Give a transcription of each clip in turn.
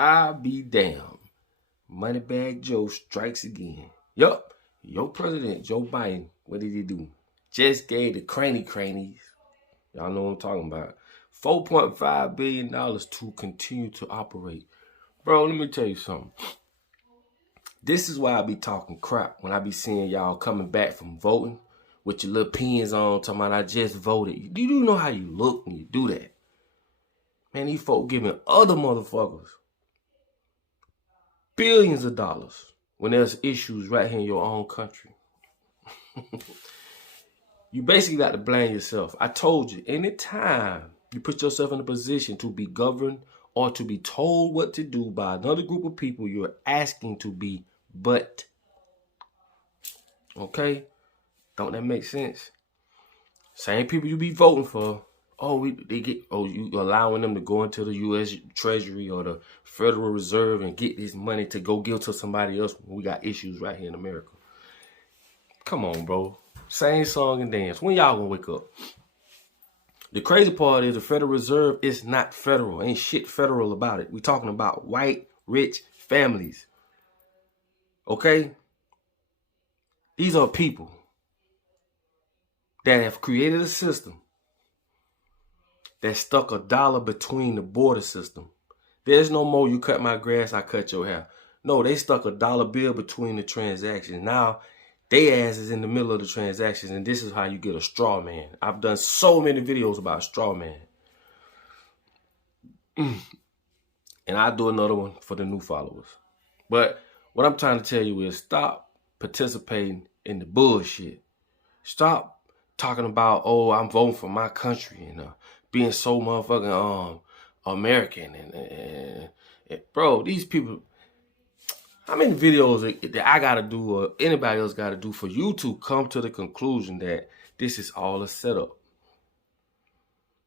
I'll be damned. Moneybag Joe strikes again. Yup, your president, Joe Biden, what did he do? Just gave the cranies. Y'all know what I'm talking about. $4.5 billion to continue to operate. Bro, let me tell you something. This is why I be talking crap when I be seeing y'all coming back from voting with your little pins on, talking about I just voted. Do you know how you look when you do that? Man, these folk giving other motherfuckers billions of dollars when there's issues right here in your own country. You basically got to blame yourself. I told you, anytime you put yourself in a position to be governed or to be told what to do by another group of people, you're asking to be but. Okay? Don't that make sense? Same people you be voting for. You allowing them to go into the U.S. Treasury or the Federal Reserve and get this money to go give to somebody else when we got issues right here in America. Come on, bro. Same song and dance. When y'all gonna wake up? The crazy part is the Federal Reserve is not federal. Ain't shit federal about it. We talking about white, rich families. Okay? These are people that have created a system that stuck $1 between the border system. There's no more you cut my grass, I cut your hair. No, they stuck $1 bill between the transactions. Now, they ass is in the middle of the transactions, and this is how you get a straw man. I've done so many videos about straw man. And I'll do another one for the new followers. But what I'm trying to tell you is stop participating in the bullshit. Stop talking about, oh, I'm voting for my country and being so motherfucking American and bro, these people. How many videos that I gotta do or anybody else gotta do for you to come to the conclusion that this is all a setup?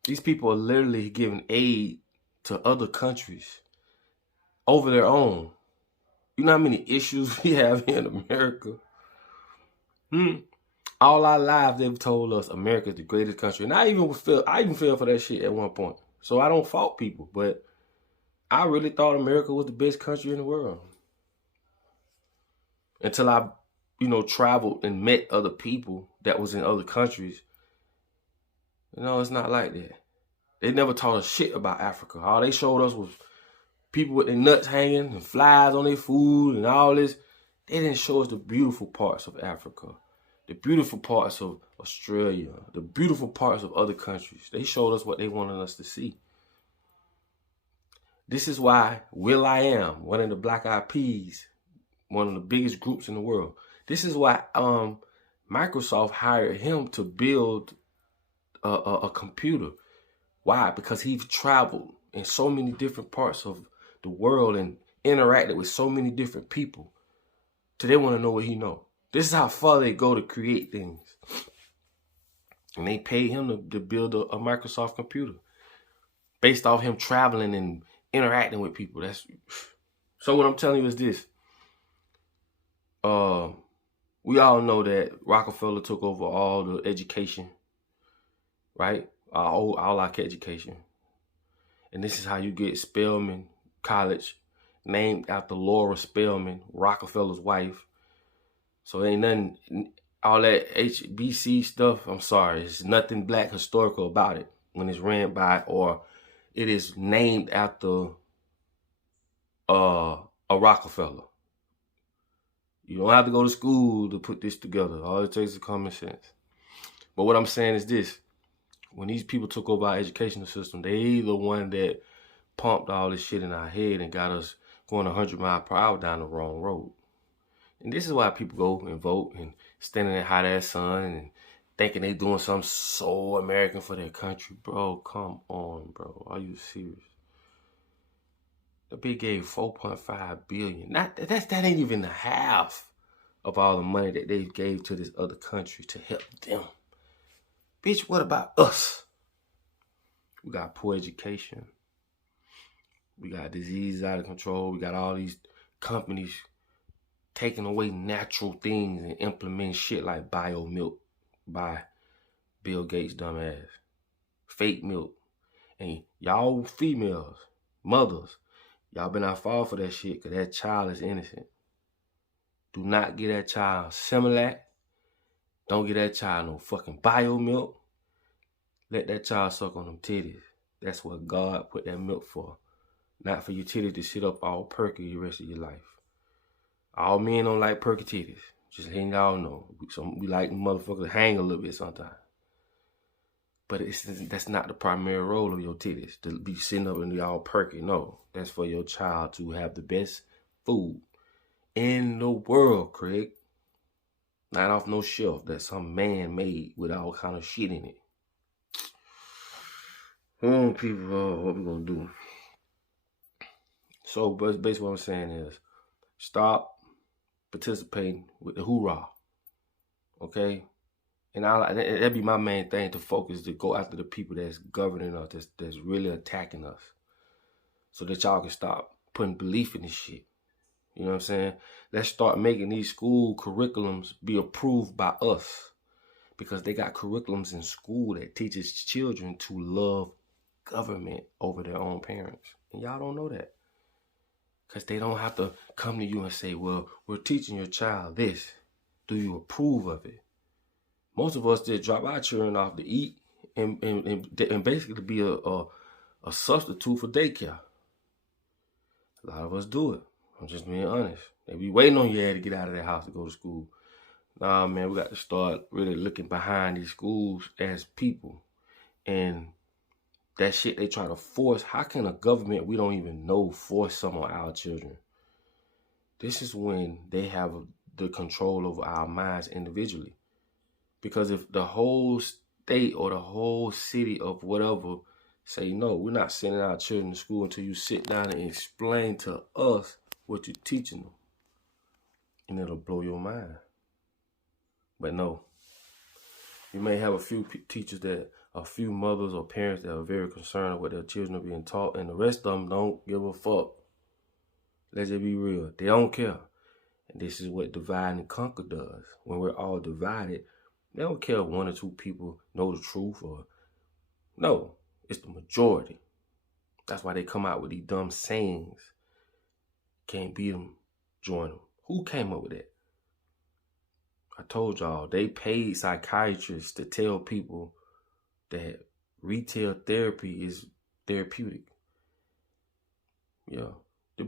These people are literally giving aid to other countries over their own. You know how many issues we have here in America? All our lives they've told us America's the greatest country. And I even fell for that shit at one point. So I don't fault people, but I really thought America was the best country in the world. Until I, traveled and met other people that was in other countries. It's not like that. They never taught us shit about Africa. All they showed us was people with their nuts hanging and flies on their food and all this. They didn't show us the beautiful parts of Africa, the beautiful parts of Australia, the beautiful parts of other countries. They showed us what they wanted us to see. This is why will.i.am, one of the Black Eyed Peas, one of the biggest groups in the world. This is why Microsoft hired him to build a computer. Why? Because he's traveled in so many different parts of the world and interacted with so many different people. So they want to know what he knows. This is how far they go to create things. And they paid him to build a Microsoft computer based off him traveling and interacting with people. So what I'm telling you is this. We all know that Rockefeller took over all the education, right? All our education. And this is how you get Spelman College, named after Laura Spelman, Rockefeller's wife. So ain't nothing, all that HBC stuff, I'm sorry, there's nothing black historical about it when it's ran by or it is named after a Rockefeller. You don't have to go to school to put this together. All it takes is common sense. But what I'm saying is this. When these people took over our educational system, they the one that pumped all this shit in our head and got us going 100 miles per hour down the wrong road. And this is why people go and vote and standing in hot ass sun and thinking they doing something so American for their country. Bro, come on, bro. Are you serious? The big gave $4.5 billion. That ain't even the half of all the money that they gave to this other country to help them. Bitch, what about us? We got poor education. We got diseases out of control. We got all these companies taking away natural things and implementing shit like bio milk by Bill Gates' dumbass. Fake milk. And y'all females, mothers, Y'all better not fall for that shit, because that child is innocent. Do not get that child Similac. Don't get that child no fucking bio milk. Let that child suck on them titties. That's what God put that milk for. Not for your titties to sit up all perky the rest of your life. All men don't like perky titties. Just letting y'all know. We like motherfuckers hang a little bit sometimes. But that's not the primary role of your titties, to be sitting up and be all perky. No, that's for your child to have the best food in the world, Craig. Not off no shelf that some man made with all kind of shit in it. People, what we gonna do? So basically what I'm saying is, stop participating with the hoorah. Okay? And that'd be my main thing, to focus, to go after the people that's governing us, that's really attacking us. So that y'all can stop putting belief in this shit. You know what I'm saying? Let's start making these school curriculums be approved by us. Because they got curriculums in school that teaches children to love government over their own parents. And y'all don't know that. Because they don't have to come to you and say, well, we're teaching your child this. Do you approve of it? Most of us did drop our children off to eat and basically be a substitute for daycare. A lot of us do it. I'm just being honest. They be waiting on your ass to get out of their house to go to school. Nah, man, we got to start really looking behind these schools as people. And that shit they try to force. How can a government we don't even know force some on our children? This is when they have the control over our minds individually. Because if the whole state or the whole city of whatever say, no, we're not sending our children to school until you sit down and explain to us what you're teaching them. And it'll blow your mind. But no, you may have a few teachers a few mothers or parents that are very concerned with their children are being taught, and the rest of them don't give a fuck. Let's just be real. They don't care. And this is what divide and conquer does. When we're all divided, they don't care if one or two people know the truth or... No, it's the majority. That's why they come out with these dumb sayings. Can't beat them, join them. Who came up with that? I told y'all, they paid psychiatrists to tell people that retail therapy is therapeutic. Yeah. The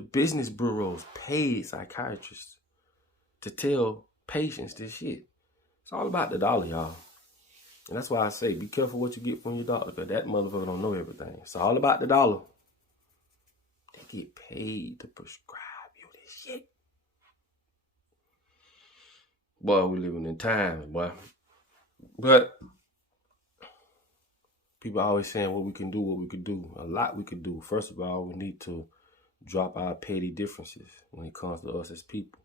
business bureaus paid psychiatrists to tell patients this shit. It's all about the dollar, y'all. And that's why I say, be careful what you get from your doctor, because that motherfucker don't know everything. It's all about the dollar. They get paid to prescribe you this shit. Boy, we living in times, boy. But people are always saying what we can do. A lot we can do. First of all, we need to drop our petty differences when it comes to us as people.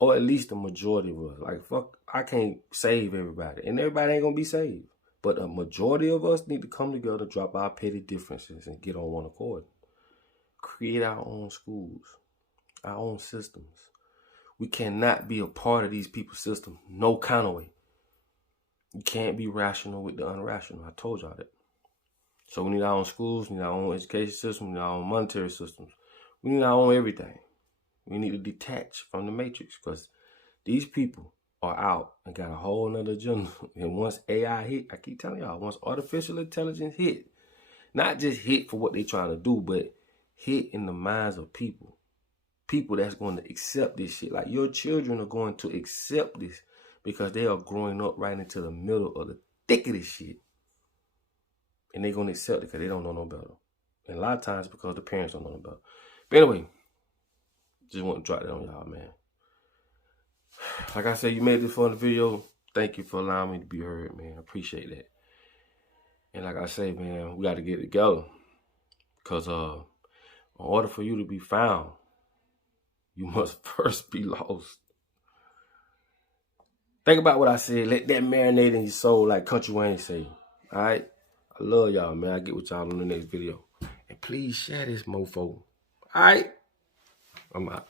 Or at least the majority of us. Like, fuck, I can't save everybody. And everybody ain't going to be saved. But a majority of us need to come together, drop our petty differences, and get on one accord. Create our own schools. Our own systems. We cannot be a part of these people's system. No kind of way. You can't be rational with the unrational. I told y'all that. So we need our own schools. We need our own education system. We need our own monetary systems. We need our own everything. We need to detach from the matrix, because these people are out and got a whole nother agenda. And once AI hit, I keep telling y'all, once artificial intelligence hit, not just hit for what they're trying to do, but hit in the minds of people. People that's going to accept this shit. Like, your children are going to accept this because they are growing up right into the middle of the thick of this shit. And they're going to accept it because they don't know no better. And a lot of times because the parents don't know no better. But anyway, just want to drop that on y'all, man. Like I said, you made this fun video. Thank you for allowing me to be heard, man. I appreciate that. And like I say, man, we got to get it together. Because in order for you to be found, you must first be lost. Think about what I said. Let that marinate in your soul like Country Wayne say. All right? I love y'all, man. I'll get with y'all on the next video. And please share this mofo. All right? I'm out.